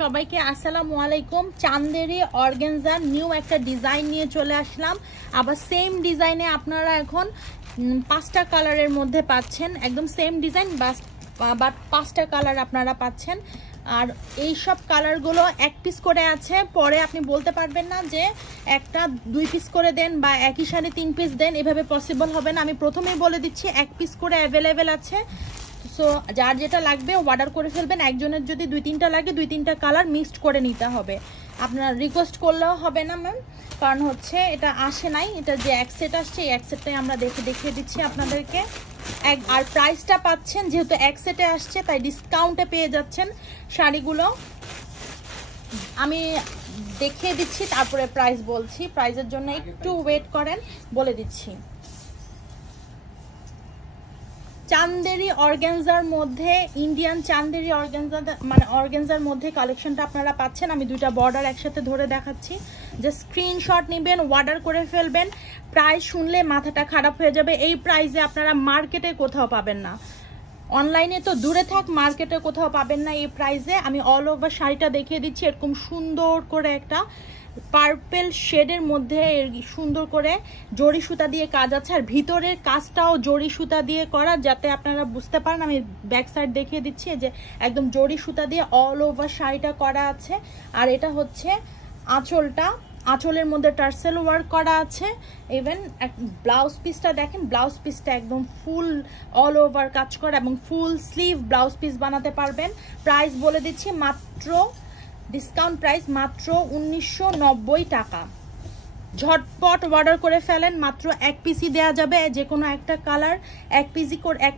সবাইকে আসসালামু আলাইকুম। চান্দেরি অর্গানজার নিউ একটা ডিজাইন নিয়ে চলে আসলাম। আবার সেম ডিজাইনে আপনারা এখন 5টা কালারের মধ্যে পাচ্ছেন, একদম সেম ডিজাইন বাট 5টা কালার আপনারা পাচ্ছেন। আর এই সব কালারগুলো এক পিস করে আছে, পরে আপনি বলতে পারবেন না যে একটা 2 পিস করে দেন বা একই সাথে 3 পিস দেন, এভাবে পসিবল হবে না। আমি প্রথমেই বলে দিচ্ছি এক পিস করে অ্যাভেলেবেল আছে। সো যার যেটা লাগবে অর্ডার করে ফেলবেন। একজনের যদি 2-3টা লাগে 2-3টা কালার মিক্সড করে নিতে হবে। আপনার রিকোয়েস্ট করলেও হবে না ম্যাম, কারণ হচ্ছে এটা আসে নাই, এটা যে এক সেট আসছে এই এক সেটটাই আমরা দেখিয়ে দিচ্ছি আপনাদেরকে। আর প্রাইসটা পাচ্ছেন যেহেতু এক সেটে আসছে তাই ডিসকাউন্টে পেয়ে যাচ্ছেন শাড়িগুলো। আমি দেখিয়ে দিচ্ছি তারপরে প্রাইস বলছি, প্রাইসের জন্য একটু ওয়েট করেন, বলে দিচ্ছি। চান্দেরি অর্গানজার মধ্যে ইন্ডিয়ান চান্দেরি অর্গানজা মানে অর্গানজার মধ্যে কালেকশনটা আপনারা পাচ্ছেন। আমি দুইটা বর্ডার একসাথে ধরে দেখাচ্ছি, যে স্ক্রিনশট নেবেন, অর্ডার করে ফেলবেন। প্রাইস শুনলে মাথাটা খারাপ হয়ে যাবে, এই প্রাইসে আপনারা মার্কেটে কোথাও পাবেন না। অনলাইনে তো দূরে থাক, মার্কেটে কোথাও পাবেন না এই প্রাইসে। আমি অল ওভার শাড়িটা দেখিয়ে দিচ্ছি। এরকম সুন্দর করে একটা পার্পেল শেডের মধ্যে সুন্দর করে জরি সুতা দিয়ে কাজ আছে, আর ভিতরের কাজটাও জরি সুতা দিয়ে করা, যাতে আপনারা বুঝতে পারেন। আমি ব্যাক সাইড দেখিয়ে দিচ্ছি যে একদম জরি সুতা দিয়ে অল ওভার শাড়িটা করা আছে। আর এটা হচ্ছে আঁচলটা, আঁচলের মধ্যে টার্সেল ওয়ার্ক করা আছে। ইভেন ব্লাউজ পিসটা দেখেন, ব্লাউজ পিসটা একদম ফুল অল ওভার কাজ করা এবং ফুল স্লিভ ব্লাউজ পিস বানাতে পারবেন। প্রাইস বলে দিচ্ছি মাত্র, ডিসকাউন্ট প্রাইস মাত্র 1990 টাকা। ঝটপট অর্ডার করে ফেলেন, মাত্র এক পিসই দেওয়া যাবে, যে কোনো একটা কালার এক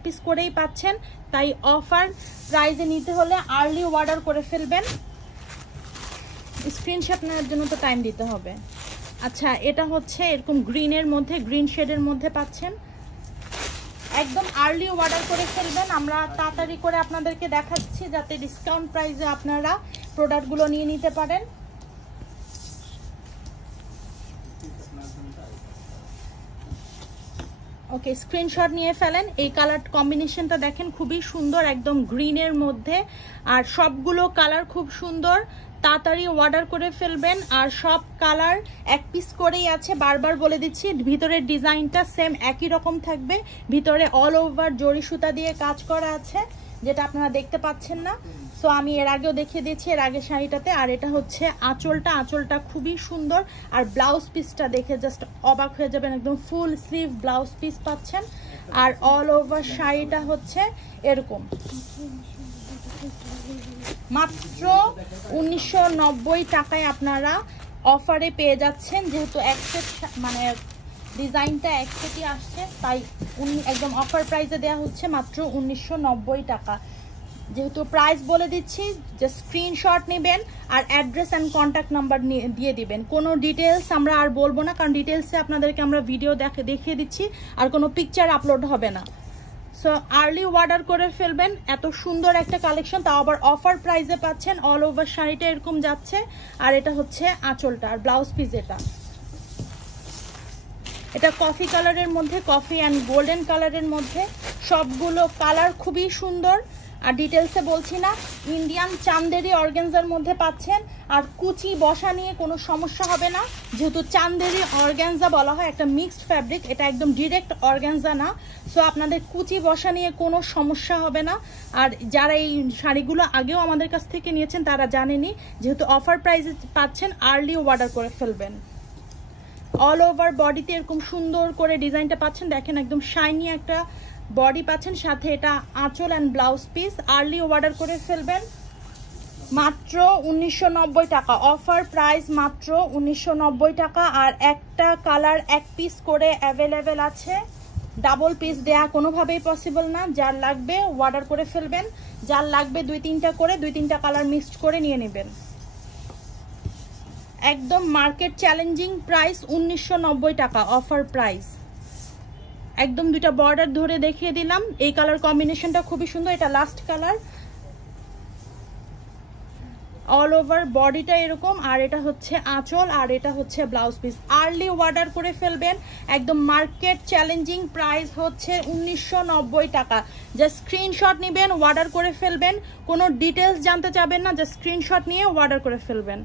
পিস করেই পাচ্ছেন। তাই অফার প্রাইসে নিতে হলে আর্লি অর্ডার করে ফেলবেন। স্ক্রিনশট নেওয়ার জন্য তো টাইম দিতে হবে। আচ্ছা, এটা হচ্ছে এরকম গ্রিনের মধ্যে, গ্রিন শেডের মধ্যে পাচ্ছেন। একদম আর্লি অর্ডার করে ফেলবেন, আমরা তাড়াতাড়ি করে আপনাদেরকে দেখাচ্ছি যাতে ডিসকাউন্ট প্রাইসে আপনারা প্রোডাক্টগুলো নিয়ে নিতে পারেন। ওকে, স্ক্রিনশট নিয়ে ফেলেন। এই কালার কম্বিনেশনটা দেখেন, খুবই সুন্দর, একদম গ্রিনের মধ্যে। আর সবগুলো কালার খুব সুন্দর, তাড়াতাড়ি অর্ডার করে ফেলবেন। আর সব কালার এক পিস করেই আছে, বারবার বলে দিচ্ছি। ভিতরের ডিজাইনটা সেম একই রকম থাকবে, ভিতরে অল ওভার জরি সুতা দিয়ে কাজ করা আছে, যেটা আপনারা দেখতে পাচ্ছেন না। সো আমি এর আগেও দেখিয়ে দিয়েছি, এর আগে শাড়িটাতে। আর এটা হচ্ছে আঁচলটা, আঁচলটা খুবই সুন্দর। আর ব্লাউজ পিসটা দেখে জাস্ট অবাক হয়ে যাবেন, একদম ফুল স্লিভ ব্লাউজ পিস পাচ্ছেন। আর অল ওভার শাড়িটা হচ্ছে এরকম, মাত্র 1990 টাকায় আপনারা অফারে পেয়ে যাচ্ছেন। যেহেতু এক সেট মানে ডিজাইনটা এক সেটই আসছে, তাই একদম অফার প্রাইসে দেওয়া হচ্ছে মাত্র 1990 টাকা। যেহেতু প্রাইস বলে দিচ্ছি, যে স্ক্রিনশট নেবেন আর অ্যাড্রেস অ্যান্ড কন্ট্যাক্ট নাম্বার দিয়ে দিবেন। কোনো ডিটেলস আমরা আর বলবো না, কারণ ডিটেলসে আপনাদেরকে আমরা ভিডিও দেখিয়ে দিচ্ছি, আর কোনো পিকচার আপলোড হবে না। সো আর্লি অর্ডার করে ফেলবেন। এত সুন্দর একটা কালেকশন, তাও আবার অফার প্রাইসে পাচ্ছেন। অল ওভার শাড়িটা এরকম যাচ্ছে। আর এটা হচ্ছে আঁচলটা, আর ব্লাউজ পিস এটা কফি কালারের মধ্যে, কফি অ্যান্ড গোল্ডেন কালারের মধ্যে। সবগুলো কালার খুবই সুন্দর। আর ডিটেলসে বলছি না, ইন্ডিয়ান চান্দেরি অর্গানজার মধ্যে পাচ্ছেন। আর কুচি বসা নিয়ে কোনো সমস্যা হবে না, যেহেতু চান্দেরি অর্গানজা বলা হয়, একটা মিক্সড ফ্যাব্রিক, এটা একদম ডিরেক্ট অর্গানজা না। সো আপনাদের কুচি বসা নিয়ে কোনো সমস্যা হবে না। আর যারা এই শাড়িগুলো আগেও আমাদের কাছ থেকে নিয়েছেন তারা জানেনই, যেহেতু অফার প্রাইসে পাচ্ছেন, আর্লি অর্ডার করে ফেলবেন। অল ওভার বডিতে এরকম সুন্দর করে ডিজাইনটা পাচ্ছেন, দেখেন একদম শাইনি একটা বডি পাচ্ছেন, সাথে এটা আঁচল and blouse piece. Early order করে ফেলবেন, মাত্র 1990 টাকা। অফার প্রাইস মাত্র 1990 টাকা। আর একটা কালার এক পিস করে অ্যাভেলেবেল আছে, ডাবল পিস দেয়া কোনোভাবেই পসিবল না। যার লাগবে অর্ডার করে ফেলবেন, যার লাগবে 2-3টা করে 2-3টা কালার মিক্সড করে নিয়ে নেবেন। একদম মার্কেট চ্যালেঞ্জিং প্রাইস 1990 টাকা, অফার প্রাইস। একদম দুইটা বর্ডার ধরে দেখিয়ে দিলাম। এই কালার কম্বিনেশনটা খুবই সুন্দর, এটা লাস্ট কালার। অল ওভার বডিটা এরকম, আর এটা হচ্ছে আঁচল, আর এটা হচ্ছে ব্লাউজ পিস। আর্লি অর্ডার করে ফেলবেন, একদম মার্কেট চ্যালেঞ্জিং প্রাইস হচ্ছে 1990 টাকা। জাস্ট স্ক্রিনশট নেবেন, অর্ডার করে ফেলবেন, কোনো ডিটেলস জানতে চাবেন না, জাস্ট স্ক্রিনশট নিয়ে অর্ডার করে ফেলবেন।